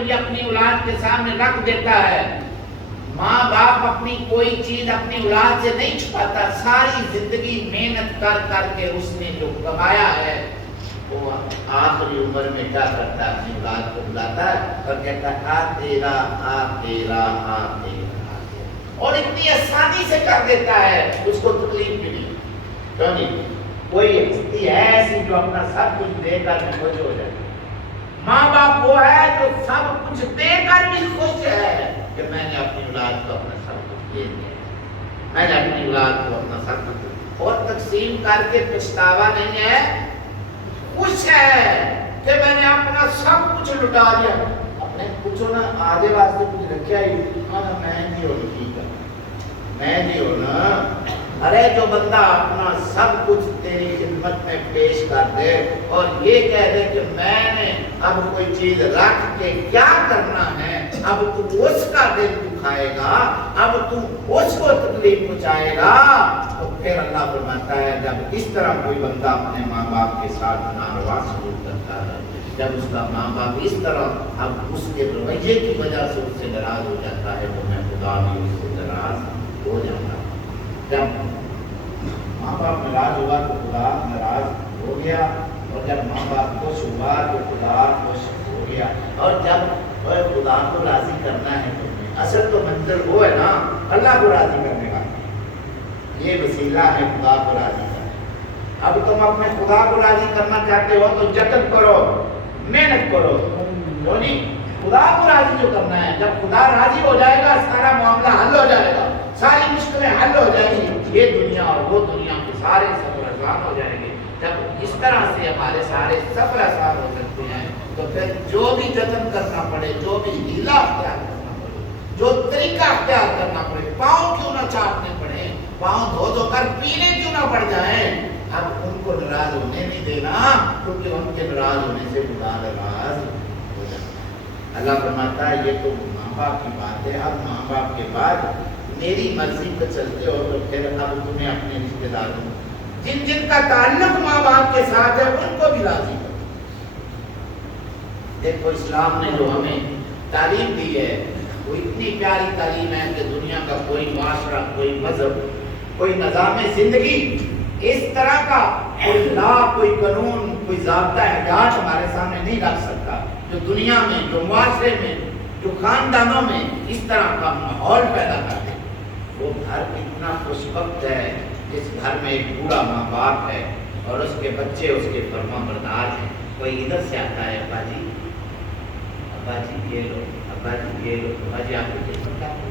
زندگی اپنی اولاد کے سامنے رکھ دیتا ہے. ماں باپ اپنی کوئی چیز اپنی اولاد سے نہیں چھپاتا. ساری زندگی محنت کر کر کے اس نے جو کمایا ہے وہ آخری عمر میں کیا کرتا ہے؟ اپنی اولاد کو بلاتا ہے اور کہتا ہے آ تیرا آ تیرا آ تیرا. اور اتنی آسانی سے کر دیتا ہے, اس کو تکلیف بھی نہیں. کیوں نہیں؟ کوئی ہستی ہے ایسی جو اپنا سب کچھ دے کر بھی خوش ہو جائے. ماں باپ وہ ہے جو سب کچھ دے کر بھی خوش ہے کہ میں نے اپنی اولاد کو اپنا سب کچھ دے دیا, میں نے اپنی اولاد کو اپنا سب کچھ اور تقسیم کر کے پچھتاوا نہیں ہے, خوش ہے کہ میں نے اپنا سب کچھ لٹا دیا. اپنے کچھ نا آدھے واسطے کچھ رکھا ہی نا, میں نہیں ہو ٹھیک ہے, میں نہیں ہونا. ارے جو بندہ اپنا سب کچھ تیری خدمت میں پیش کر دے اور یہ کہہ دے کہ میں نے اب کوئی چیز رکھ کے کیا کرنا ہے, اب تو اس کا دل دکھائے گا, اب تو اس کو تکلیف پہنچائے گا, تو پھر اللہ فرماتا ہے جب اس طرح کوئی بندہ اپنے ماں باپ کے ساتھ ناروا سلوک کرتا ہے, جب اس کا ماں باپ اس طرح اب اس کے رویے کی وجہ سے اس سے ناراض ہو جاتا ہے, تو میں خدا بھی اس سے ناراض ہو جاتا ہوں. جب ماں باپ ناراض ہوا تو خدا ناراض ہو گیا, اور جب ماں باپ خوش ہوا تو خدا خوش ہو گیا. اور جب خدا کو راضی کرنا ہے تو اصل تو منزل وہ ہے نا اللہ کو راضی کرنے کا, یہ وسیلہ ہے خدا کو راضی کرنے. اب تم اپنے خدا کو راضی کرنا چاہتے ہو تو جتن کرو, محنت کرو. نہیں, خدا کو راضی جو کرنا ہے, جب خدا راضی ہو جائے گا سارا معاملہ حل ہو جائے گا, ساری مشکلیں حل ہو جائیں گی. یہ دنیا اور وہ دنیا کے سارے سفر آسان ہو جائیں گے. جب اس طرح سے ہمارے سارے سفر آسان ہو سکتے ہیں تو پھر جو بھی جتن کرنا پڑے, جو بھی ہیلا اختیار کرنا پڑے, جو طریقہ اختیار کرنا پڑے, پاؤں کیوں نہ چاٹنے پڑے, پاؤں دھو دھو کر پینے کیوں نہ پڑ جائیں, اب ان کو ناراض ہونے نہیں دینا, کیونکہ ان کے ناراض ہونے سے خدا ناراض ہو جاتا ہے. اللہ فرماتا ہے یہ تو ماں باپ کی بات ہے. اب ماں باپ کے بعد میری مرضی پہ چلتے ہو تو پھر اب تمہیں اپنے رشتے داروں جن جن کا تعلق ماں باپ کے ساتھ ہے ان کو بھی راضی کرو. دیکھو اسلام نے جو ہمیں تعلیم دی ہے وہ اتنی پیاری تعلیم ہے کہ دنیا کا کوئی معاشرہ, کوئی مذہب, کوئی نظام زندگی اس طرح کا کوئی لا, کوئی قانون, کوئی ضابطہ احتیاط ہمارے سامنے نہیں رکھ سکتا جو دنیا میں, جو معاشرے میں, جو خاندانوں میں اس طرح کا ماحول پیدا کر دے. وہ گھر اتنا خوش وقت ہے جس گھر میں ایک بوڑھا ماں باپ ہے اور اس کے بچے اس کے فرما بردار ہیں. کوئی ادھر سے آتا ہے, ابا جی, ابا جی یہ لو, ابا جی یہ لو, ابا جی آپ کو خدمت کرو.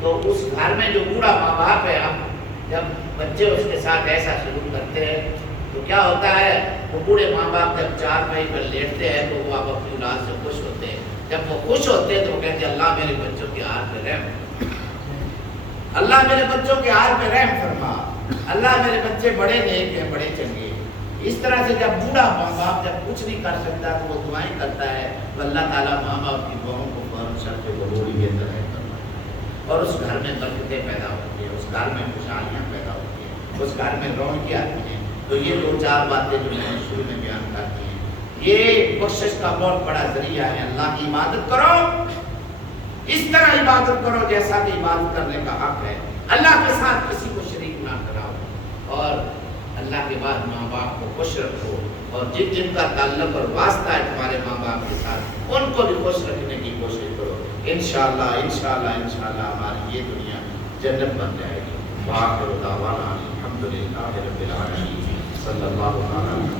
تو اس گھر میں جو بوڑھا ماں باپ ہے, اب جب بچے اس کے ساتھ ایسا سلوک کرتے ہیں تو کیا ہوتا ہے, وہ بوڑھے ماں باپ جب چارپائی پر لیٹتے ہیں تو وہ اب اپنی اولاد سے خوش ہوتے ہیں. جب وہ خوش ہوتے ہیں تو وہ کہتے ہیں اللہ میرے بچوں کے ہاتھ پہ رحم, اللہ میرے بچوں کے ہاتھ پہ رحم فرما, اللہ میرے بچے بڑے نیک ہیں, بڑے چنگے. اس طرح سے جب بوڑھا ماں باپ جب کچھ نہیں کر سکتا تو وہ دعائیں کرتا ہے تو اللہ تعالیٰ ماں باپ کی دعاؤں کو فوراً سر کے بڑوڑی کے طرح کرتا ہے اور اس گھر میں برکتیں پیدا ہوتی ہیں, اس گھر میں خوشحالیاں پیدا ہوتی ہیں, اس گھر میں رونقیں آتی ہیں. تو یہ دو چار باتیں جو میں نے شروع میں بیان کرتی ہیں یہ بخشش کا بہت بڑا ذریعہ ہے. اللہ کی عبادت کرو, اس طرح عبادت کرو جیسا کہ عبادت کرنے کا حق ہے. اللہ کے ساتھ کسی کو شریک نہ کراؤ اور اللہ کے بعد ماں باپ کو خوش رکھو, اور جن جن کا تعلق اور واسطہ ہے تمہارے ماں باپ کے ساتھ ان کو بھی خوش رکھنے کی کوشش کرو. انشاءاللہ انشاءاللہ انشاءاللہ ہماری یہ دنیا جنت بن جائے گی. وآخر دعوانا الحمدللہ رب العالمین. صلی اللہ علیہ وسلم.